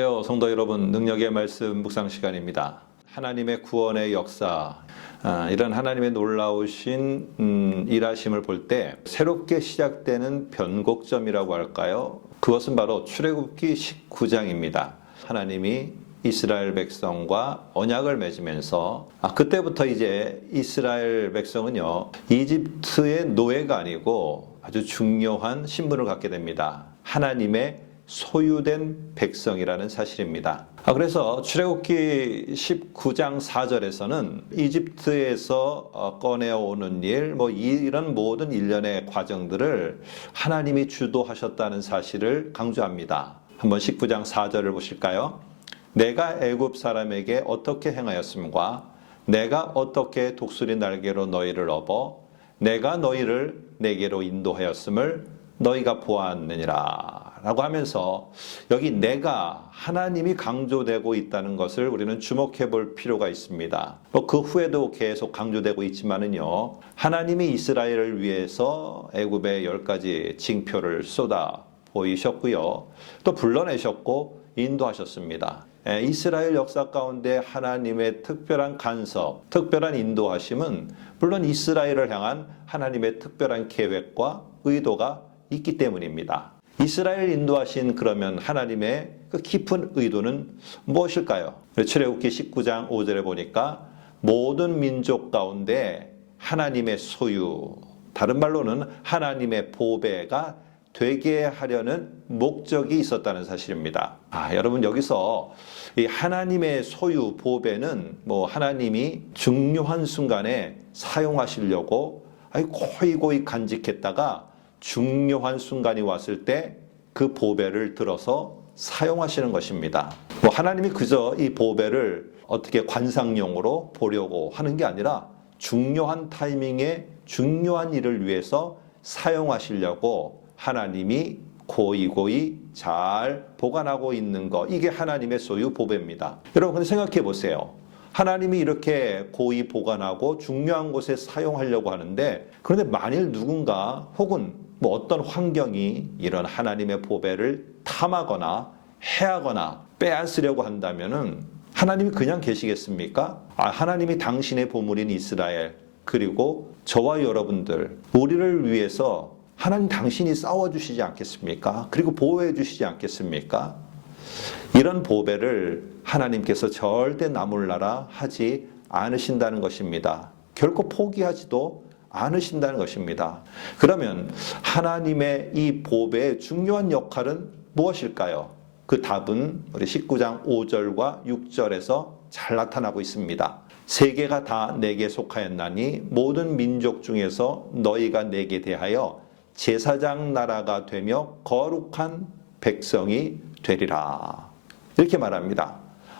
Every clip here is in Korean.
안녕하세요. 성도 여러분, 능력의 말씀 묵상 시간입니다. 하나님의 구원의 역사, 이런 하나님의 놀라우신 일하심을 볼 때 새롭게 시작되는 변곡점이라고 할까요? 그것은 바로 출애굽기 19장입니다. 하나님이 이스라엘 백성과 언약을 맺으면서 그때부터 이제 이스라엘 백성은요, 이집트의 노예가 아니고 아주 중요한 신분을 갖게 됩니다. 하나님의 소유된 백성이라는 사실입니다. 그래서 출애굽기 19장 4절에서는 이집트에서 꺼내오는 일, 이런 모든 일련의 과정들을 하나님이 주도하셨다는 사실을 강조합니다. 한번 19장 4절을 보실까요? 내가 애굽 사람에게 어떻게 행하였음과 내가 어떻게 독수리 날개로 너희를 업어 내가 너희를 내게로 인도하였음을 너희가 보았느니라 라고 하면서 여기 내가 하나님이 강조되고 있다는 것을 우리는 주목해 볼 필요가 있습니다. 그 후에도 계속 강조되고 있지만은요, 하나님이 이스라엘을 위해서 애굽에 10가지 징표를 쏟아 보이셨고요, 또 불러내셨고 인도하셨습니다. 이스라엘 역사 가운데 하나님의 특별한 간섭, 특별한 인도하심은 물론 이스라엘을 향한 하나님의 특별한 계획과 의도가 있기 때문입니다. 이스라엘 인도하신 그러면 하나님의 그 깊은 의도는 무엇일까요? 출애굽기 19장 5절에 보니까 모든 민족 가운데 하나님의 소유, 다른 말로는 하나님의 보배가 되게 하려는 목적이 있었다는 사실입니다. 여러분 여기서 이 하나님의 소유, 보배는 하나님이 중요한 순간에 사용하시려고 고이고이 간직했다가 중요한 순간이 왔을 때 그 보배를 들어서 사용하시는 것입니다. 하나님이 그저 이 보배를 어떻게 관상용으로 보려고 하는 게 아니라 중요한 타이밍에 중요한 일을 위해서 사용하시려고 하나님이 고이고이 잘 보관하고 있는 것, 이게 하나님의 소유 보배입니다. 여러분 근데 생각해 보세요. 하나님이 이렇게 고이 보관하고 중요한 곳에 사용하려고 하는데, 그런데 만일 누군가 혹은 어떤 환경이 이런 하나님의 보배를 탐하거나 해하거나 빼앗으려고 한다면은 하나님이 그냥 계시겠습니까? 하나님이 당신의 보물인 이스라엘, 그리고 저와 여러분들, 우리를 위해서 하나님 당신이 싸워주시지 않겠습니까? 그리고 보호해 주시지 않겠습니까? 이런 보배를 하나님께서 절대 나몰라라 하지 않으신다는 것입니다. 결코 포기하지도 않으신다는 것입니다. 그러면 하나님의 이 보배의 중요한 역할은 무엇일까요? 그 답은 우리 19장 5절과 6절에서 잘 나타나고 있습니다. 세계가 다 내게 속하였나니 모든 민족 중에서 너희가 내게 대하여 제사장 나라가 되며 거룩한 백성이 되리라. 이렇게 말합니다.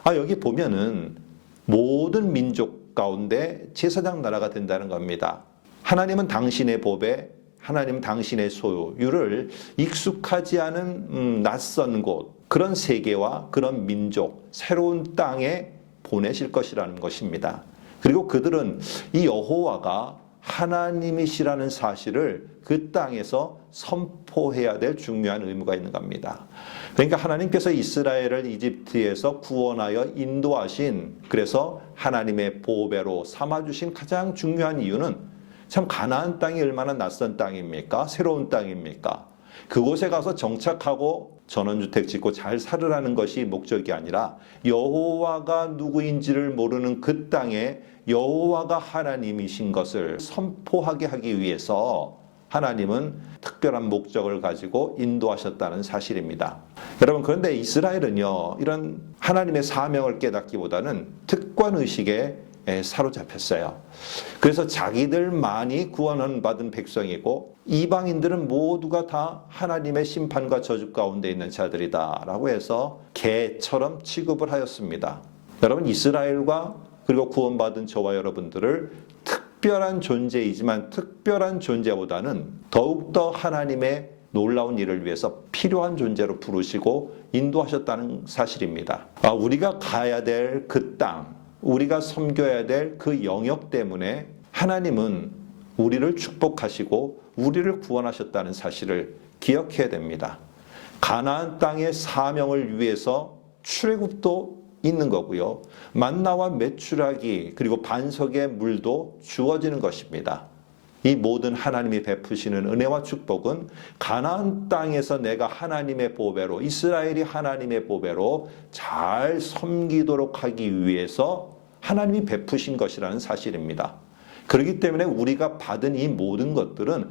여기 보면은 모든 민족 가운데 제사장 나라가 된다는 겁니다. 하나님은 당신의 보배, 하나님은 당신의 소유를 익숙하지 않은 낯선 곳, 그런 세계와 그런 민족, 새로운 땅에 보내실 것이라는 것입니다. 그리고 그들은 이 여호와가 하나님이시라는 사실을 그 땅에서 선포해야 될 중요한 의무가 있는 겁니다. 그러니까 하나님께서 이스라엘을 이집트에서 구원하여 인도하신, 그래서 하나님의 보배로 삼아주신 가장 중요한 이유는 참 가나안 땅이 얼마나 낯선 땅입니까? 새로운 땅입니까? 그곳에 가서 정착하고 전원주택 짓고 잘 살으라는 것이 목적이 아니라 여호와가 누구인지를 모르는 그 땅에 여호와가 하나님이신 것을 선포하게 하기 위해서 하나님은 특별한 목적을 가지고 인도하셨다는 사실입니다. 여러분 그런데 이스라엘은요, 이런 하나님의 사명을 깨닫기보다는 특권의식에 사로잡혔어요. 그래서 자기들만이 구원을 받은 백성이고 이방인들은 모두가 다 하나님의 심판과 저주 가운데 있는 자들이다 라고 해서 개처럼 취급을 하였습니다. 여러분 이스라엘과 그리고 구원받은 저와 여러분들을 특별한 존재이지만 특별한 존재보다는 더욱더 하나님의 놀라운 일을 위해서 필요한 존재로 부르시고 인도하셨다는 사실입니다. 우리가 가야 될 그 땅, 우리가 섬겨야 될 그 영역 때문에 하나님은 우리를 축복하시고 우리를 구원하셨다는 사실을 기억해야 됩니다. 가나안 땅의 사명을 위해서 출애굽도 있는 거고요. 만나와 메추라기 그리고 반석의 물도 주어지는 것입니다. 이 모든 하나님이 베푸시는 은혜와 축복은 가나안 땅에서 내가 하나님의 보배로, 이스라엘이 하나님의 보배로 잘 섬기도록 하기 위해서 하나님이 베푸신 것이라는 사실입니다. 그렇기 때문에 우리가 받은 이 모든 것들은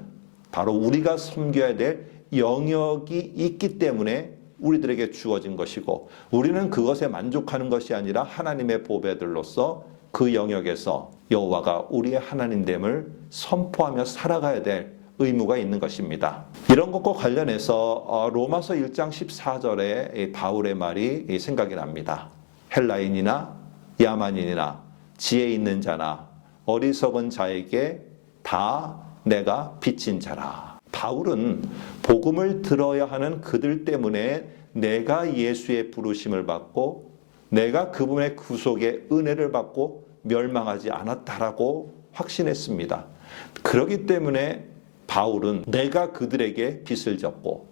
바로 우리가 섬겨야 될 영역이 있기 때문에 우리들에게 주어진 것이고, 우리는 그것에 만족하는 것이 아니라 하나님의 보배들로서 그 영역에서 여호와가 우리의 하나님됨을 선포하며 살아가야 될 의무가 있는 것입니다. 이런 것과 관련해서 로마서 1장 14절에 바울의 말이 생각이 납니다. 헬라인이나 야만인이나 지혜 있는 자나 어리석은 자에게 다 내가 빚진 자라. 바울은 복음을 들어야 하는 그들 때문에 내가 예수의 부르심을 받고 내가 그분의 구속의 은혜를 받고 멸망하지 않았다라고 확신했습니다. 그렇기 때문에 바울은 내가 그들에게 빚을 졌고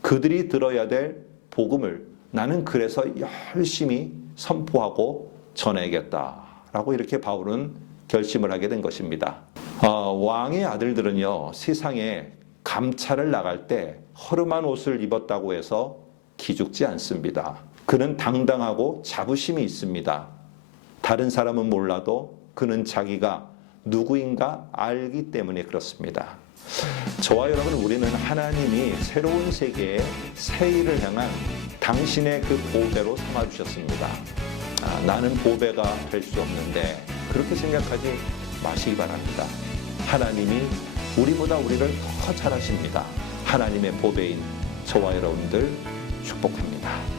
그들이 들어야 될 복음을 나는 그래서 열심히 선포하고 전해야겠다라고 이렇게 바울은 결심을 하게 된 것입니다. 왕의 아들들은요, 세상에 감찰을 나갈 때 허름한 옷을 입었다고 해서 기죽지 않습니다. 그는 당당하고 자부심이 있습니다. 다른 사람은 몰라도 그는 자기가 누구인가 알기 때문에 그렇습니다. 저와 여러분, 우리는 하나님이 새로운 세계의 새 일을 향한 당신의 그 보배로 삼아주셨습니다. 나는 보배가 될 수 없는데 그렇게 생각하지 마시기 바랍니다. 하나님이 우리보다 우리를 더 잘하십니다. 하나님의 보배인 저와 여러분들 축복합니다.